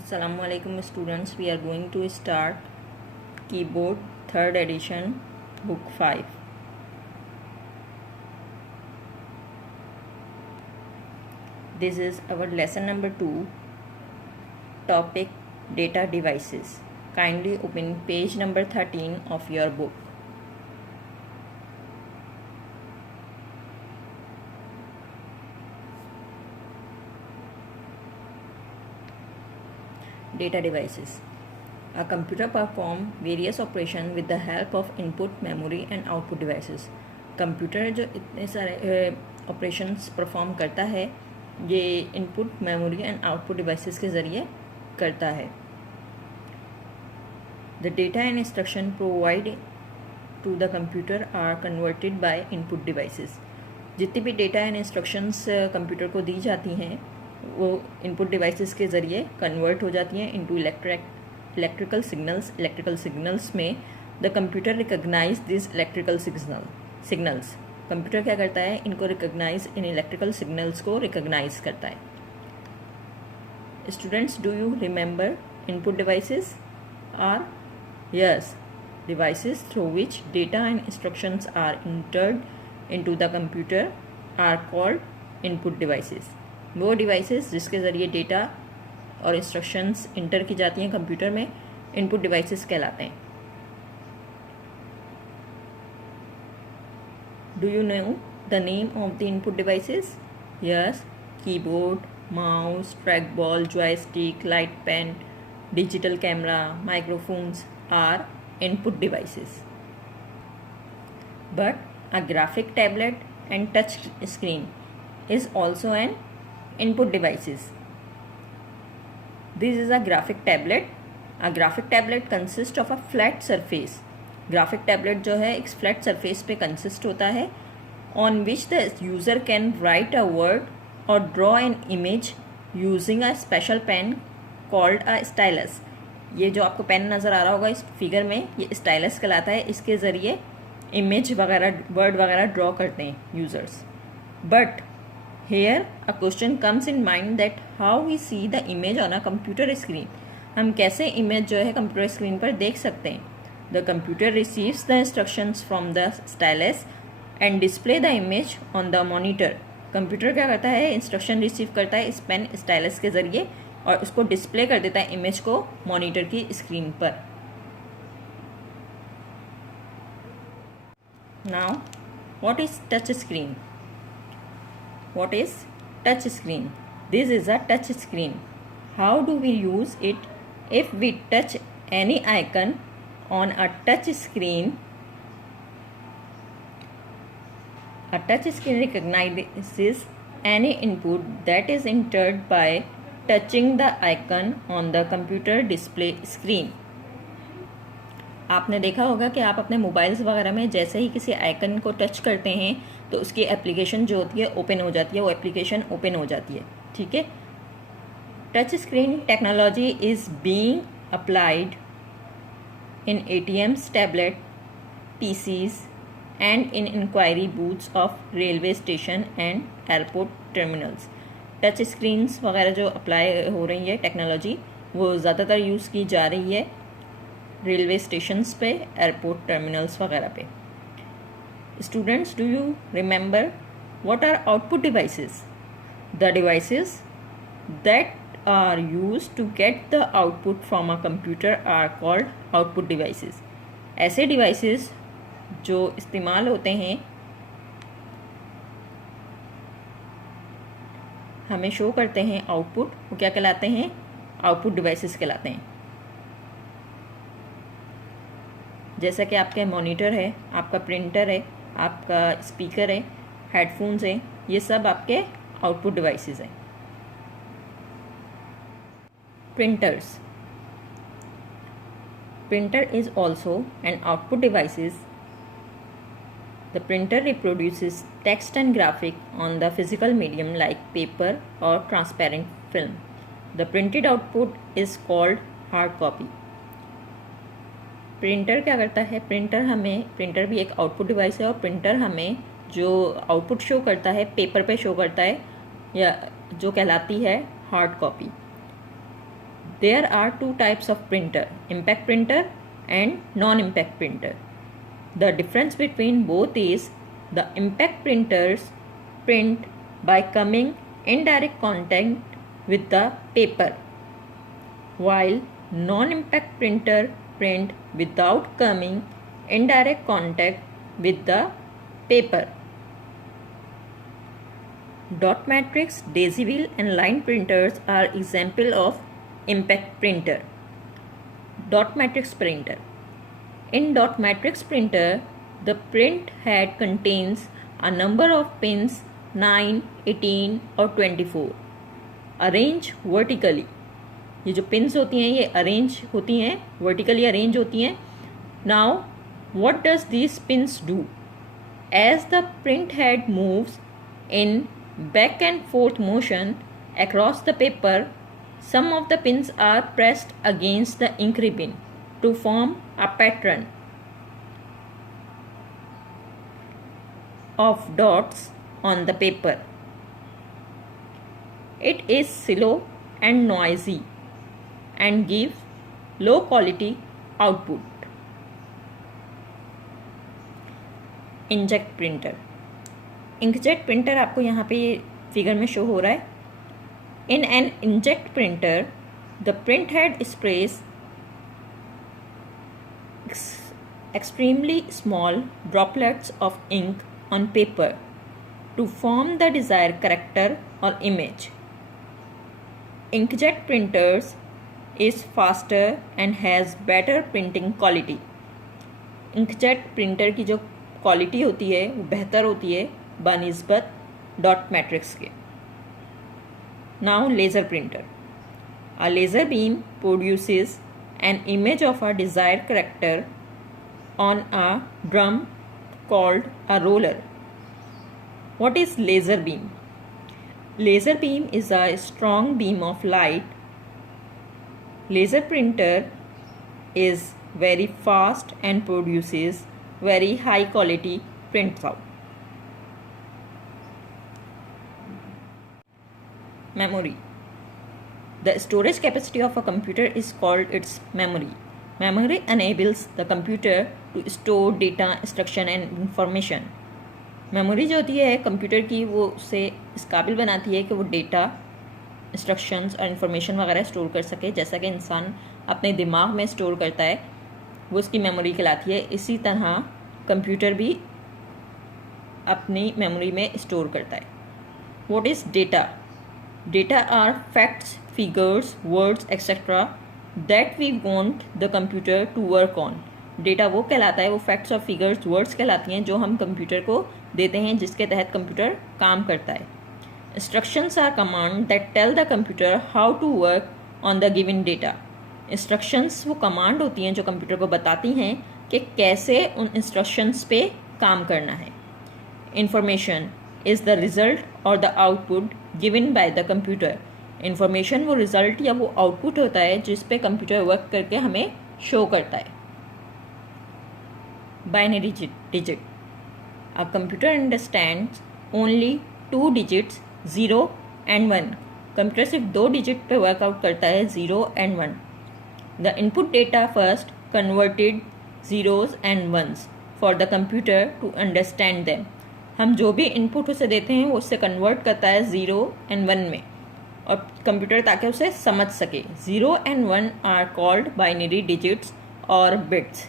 Assalamualaikum students, we are going to start keyboard 3rd edition book 5. This is our lesson number 2, topic data devices. Kindly open page number 13 of your book. Data devices. A computer performs various operations with the help of input, memory and output devices. Computer जो इतने सारे operations perform करता है ये input, memory and output devices के ज़रिए करता है. The data and instruction provide to the computer are converted by input devices. जितनी भी डेटा एंड इंस्ट्रक्शंस कंप्यूटर को दी जाती हैं वो इनपुट डिवाइसेस के ज़रिए कन्वर्ट हो जाती हैं into electrical signals. Electrical signals में the computer recognise this electrical signals. Computer क्या करता है, इनको रिकॉग्नाइज, इन इलेक्ट्रिकल सिग्नल्स को रिकॉग्नाइज करता है. Students, do you remember input devices are? Yes, devices through which data and instructions are entered into the computer are called input devices. वो devices जिसके ज़रिए डेटा और इंस्ट्रक्शंस इंटर की जाती हैं कंप्यूटर में, इनपुट डिवाइसेस कहलाते हैं. Do you know the name of the input devices? Yes, keyboard, mouse, track ball, joystick, light pen, digital camera, microphones are input devices. But a graphic tablet and touch screen is also an input devices. This is a graphic tablet. A graphic tablet consists of a flat surface. Graphic tablet जो है एक flat surface पे consist होता है on which the user can write a word or draw an image using a special pen called a stylus. ये जो आपको pen नज़र आ रहा होगा इस फिगर में, ये स्टाइलस कहलाता है. इसके ज़रिए इमेज वगैरह, वर्ड वगैरह ड्रॉ करते हैं users. But here a question comes in mind that how we see the image on a computer screen. हम कैसे इमेज जो है कंप्यूटर स्क्रीन पर देख सकते हैं. The computer receives the instructions from the stylus and display the image on the monitor. Computer क्या करता है, इंस्ट्रक्शन रिसीव करता है इस पेन स्टाइलस के ज़रिए और उसको डिस्प्ले कर देता है इमेज को मॉनिटर की स्क्रीन पर. Now, what is touch screen? What is touch screen? This is a touch screen. How do we use it? If we touch any icon on a touch screen, a touch screen recognizes any input that is entered by touching the icon on the computer display screen. आपने देखा होगा कि आप अपने mobiles वगैरह में जैसे ही किसी आइकन को टच करते हैं तो उसकी एप्लीकेशन जो होती है ओपन हो जाती है, वो एप्लीकेशन ओपन हो जाती है. ठीक है. Touch screen technology is being applied in ATMs, tablet, PCs and in inquiry booths of railway station and airport terminals. Touch screens वगैरह जो अप्लाई हो रही है टेक्नोलॉजी, वो ज़्यादातर यूज़ की जा रही है रेलवे स्टेशंस पे, एयरपोर्ट टर्मिनल्स वगैरह पे. Students, do you remember what are output devices? The devices that are used to get the output from a computer are called output devices. ऐसे devices जो इस्तेमाल होते हैं हमें शो करते हैं आउटपुट, वो क्या कहलाते हैं? आउटपुट डिवाइसेस कहलाते हैं. जैसा कि आपका मॉनिटर है, आपका प्रिंटर है, आपका स्पीकर है, हेडफोन्स हैं, ये सब आपके आउटपुट डिवाइसेस हैं. Printers. Printer is also an output devices. The printer reproduces text and graphic on the physical medium like paper और transparent film. The printed output is called hard copy. Printer क्या करता है, printer भी एक output device है और printer हमें जो आउटपुट शो करता है पेपर पे शो करता है, या जो कहलाती है hard copy. There are two types of printer, impact printer and non-impact printer. The difference between both is the impact printers print by coming in direct contact with the paper, while non-impact printer print without coming in direct contact with the paper. Dot matrix, daisy wheel and line printers are example of impact printer. Dot matrix printer. In dot matrix printer, the print head contains a number of pins 9, 18 और 24 arrange vertically. ये जो pins होती हैं ये arrange होती हैं, vertically arrange होती हैं. Now what does these pins do? As the print head moves in back and forth motion across the paper, some of the pins are pressed against the ink ribbon to form a pattern of dots on the paper. It is slow and noisy and gives low quality output. Inkjet printer. Inkjet printer आपको यहाँ पे ये figure में show हो रहा है. In an inkjet printer the print head sprays extremely small droplets of ink on paper to form the desire character और image. Inkjet printers is faster and has better printing quality. Inkjet printer की जो quality होती है वो बेहतर होती है बनिस्बत डॉट मैट्रिक्स के. Now laser printer. A laser beam produces an image of a desired character on a drum called a roller. What is laser beam? Laser beam is a strong beam of light. Laser printer is very fast and produces very high quality prints out. Memory. The storage capacity of a computer is called its memory. Memory enables the computer to store data, instruction and information. Memory जो होती है computer की वो उसे इस काबिल बनाती है कि वो डेटा, इंस्ट्रक्शंस और इन्फॉर्मेशन वगैरह स्टोर कर सके. जैसा कि इंसान अपने दिमाग में स्टोर करता है वो उसकी मेमोरी कहलाती है. इसी तरह कंप्यूटर भी अपनी मेमोरी में स्टोर करता है. What is data? Data are facts, figures, words etcetera that we want the computer to work on. Data वो कहलाता है, वो फैक्ट्स और फिगर्स, वर्ड्स कहलाती हैं जो हम कंप्यूटर को देते हैं जिसके तहत कंप्यूटर काम करता है. Instructions are command that tell the computer how to work on the given data. Instructions वो कमांड होती हैं जो कंप्यूटर को बताती हैं कि कैसे उन इंस्ट्रक्शंस पे काम करना है. इंफॉर्मेशन इज़ द रिजल्ट और the output given by the computer. Information वो रिजल्ट या वो आउटपुट होता है जिस पे कंप्यूटर वर्क करके हमें शो करता है. Binary digit. A computer understands only 2 digits 0 and 1. Computer सिर्फ 2 डिजिट पे वर्कआउट करता है 0 and 1. The input data first converted zeros and ones for the computer to understand them. हम जो भी इनपुट उसे देते हैं वो उससे कन्वर्ट करता है 0 and 1 में और कंप्यूटर ताकि उसे समझ सके. 0 and 1 are called binary digits or bits.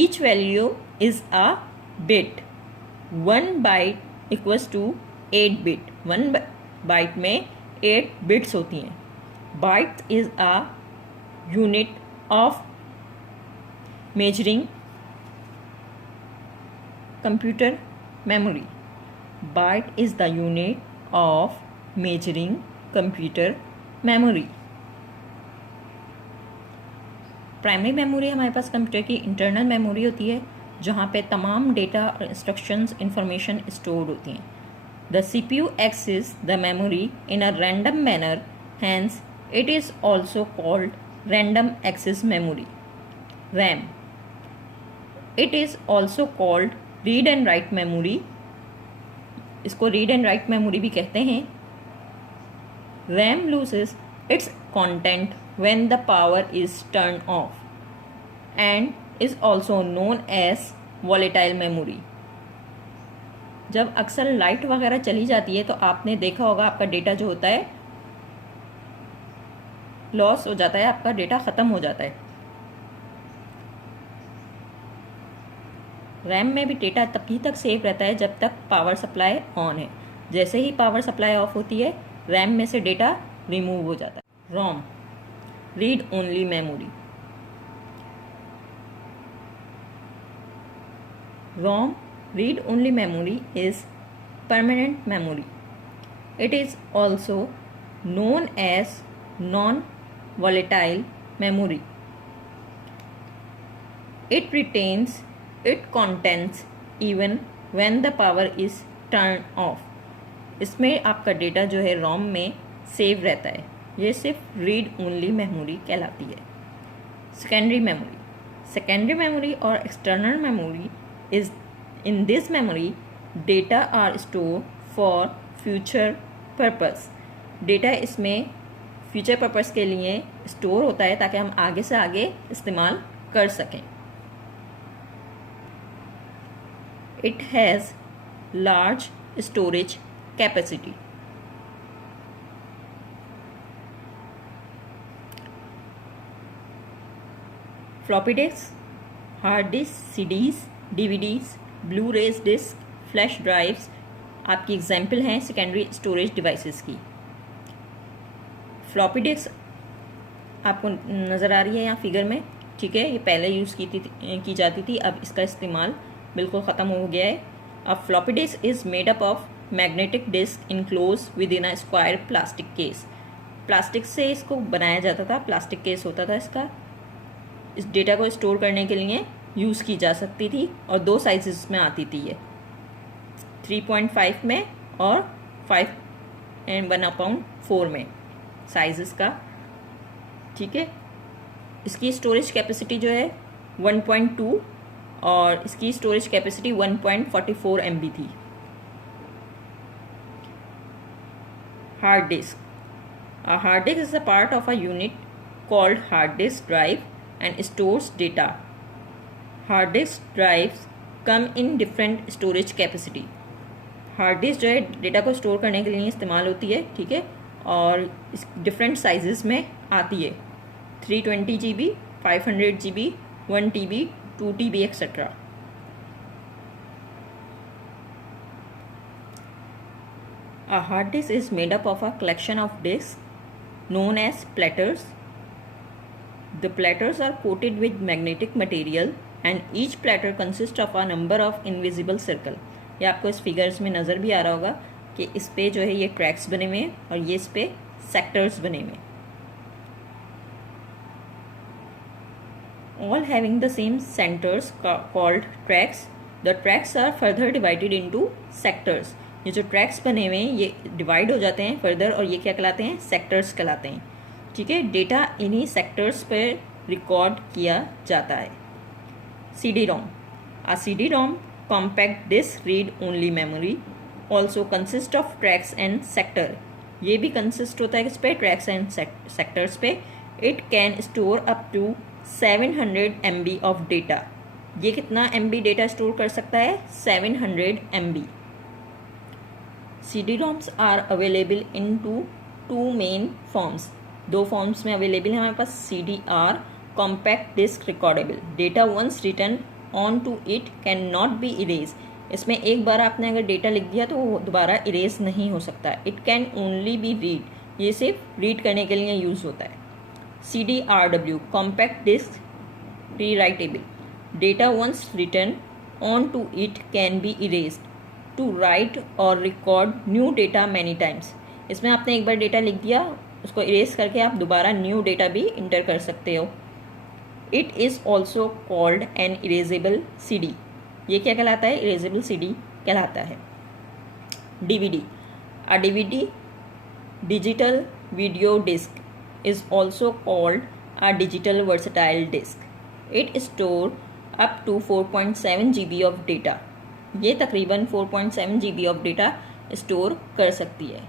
Each value is a bit. 1 byte equals to 8 bit. 1 byte में 8 bits होती हैं. Byte is a unit of measuring computer memory. Byte is the unit of measuring computer memory. Primary memory हमारे पास computer की internal memory होती है जहाँ पे तमाम डेटा और इंस्ट्रक्शंस इंफॉर्मेशन स्टोर्ड होती हैं. The CPU access the memory in a random manner, hence it is also called random access memory, RAM. It is also called read and write memory. इसको read and write memory भी कहते हैं. RAM loses its content when the power is turned off and is also known as volatile memory. जब अक्सर light वगैरह चली जाती है तो आपने देखा होगा आपका डेटा जो होता है लॉस हो जाता है, आपका डेटा ख़त्म हो जाता है। रैम में भी डेटा तभी तक सेव रहता है जब तक पावर सप्लाई ऑन है। जैसे ही पावर सप्लाई ऑफ होती है रैम में से डेटा रिमूव हो जाता है। ROM, read only memory. ROM, read only memory, is permanent memory. It is also known as non-volatile memory. It retains its contents even when the power is turned off. इसमें आपका data जो है ROM में save रहता है। ये सिर्फ read only memory कहलाती है। सेकेंडरी मेमोरी, सेकेंडरी मेमोरी और external memory is in this memory data are stored for future purpose. Data इसमें फ्यूचर पर्पस के लिए स्टोर होता है ताकि हम आगे से आगे इस्तेमाल कर सकें। It has large storage capacity. Floppy disks, hard disks, CDs, DVDs, Blu-rays disk, flash drives आपकी एग्जाम्पल हैं सेकेंडरी स्टोरेज डिवाइसेस की। फ्लॉपी डिस्क आपको नज़र आ रही है यहाँ फिगर में, ठीक है। ये पहले यूज़ की जाती थी, अब इसका इस्तेमाल बिल्कुल ख़त्म हो गया है। अब floppy disk is made up of magnetic disk enclose with in a square plastic case. Plastic से इसको बनाया जाता था, प्लास्टिक केस होता था इसका। इस डेटा को स्टोर करने के लिए यूज़ की जा सकती थी और दो साइजेस में आती थी ये, 3.5 में और 5 and 1/4 में साइजेस का, ठीक है। इसकी स्टोरेज कैपेसिटी जो है 1.2 और इसकी स्टोरेज कैपेसिटी 1.44 MB थी। Hard disk, a hard disk is a part of a unit called hard disk drive and stores data. Hard disk drives come in different storage capacity. Hard disk जो है data को store करने के लिए इस्तेमाल होती है, ठीक है, और इस डिफरेंट साइजेस में आती है, 320 GB, 500 GB, 1 TB, 2 TB etcetera. A hard disk is made up of a collection of disks known as platters. The platters are coated with magnetic material and each platter consists of a number of invisible circle. ये आपको इस figures में नज़र भी आ रहा होगा कि इस पे जो है ये ट्रैक्स बने हुए हैं और ये इस पे सेक्टर्स बने हुए हैं। All having the same centers called tracks. The tracks are further divided into sectors. ये जो ट्रैक्स बने हुए हैं ये डिवाइड हो जाते हैं फर्दर और ये क्या कहलाते हैं, सेक्टर्स कहलाते हैं, ठीक है। डेटा इन्हीं सेक्टर्स पर रिकॉर्ड किया जाता है। CD-ROM, a CD-ROM compact disk read only memory also consists of tracks and sector. ये भी कंसिस्ट होता है किस पे, ट्रैक्स एंड सेक्टर्स पे। It can store up to 700 MB of data. ये कितना MB डेटा स्टोर कर सकता है, 700 MB। CD-ROMs are available in two main forms. दो फॉर्म्स में अवेलेबल है हमारे पास, CDR compact disk recordable. Data once written on to it can not be erase. इसमें एक बार आपने अगर डेटा लिख दिया तो वो दोबारा इरेज नहीं हो सकता। It can only be read, ये सिर्फ रीड करने के लिए यूज़ होता है। CDRW compact disc rewritable. Data once written on to it can be erased to write और record new data many times. इसमें आपने एक बार डेटा लिख दिया, उसको इरेज करके आप दोबारा न्यू डेटा भी इंटर कर सकते हो। It is also called an erasable CD। ये क्या कहलाता है, इरेजेबल CD कहलाता है। DVD, a DVD digital video disc is also called a digital versatile disk. It store up to 4.7 GB of data. ये तकरीबन 4.7 GB of data स्टोर कर सकती है।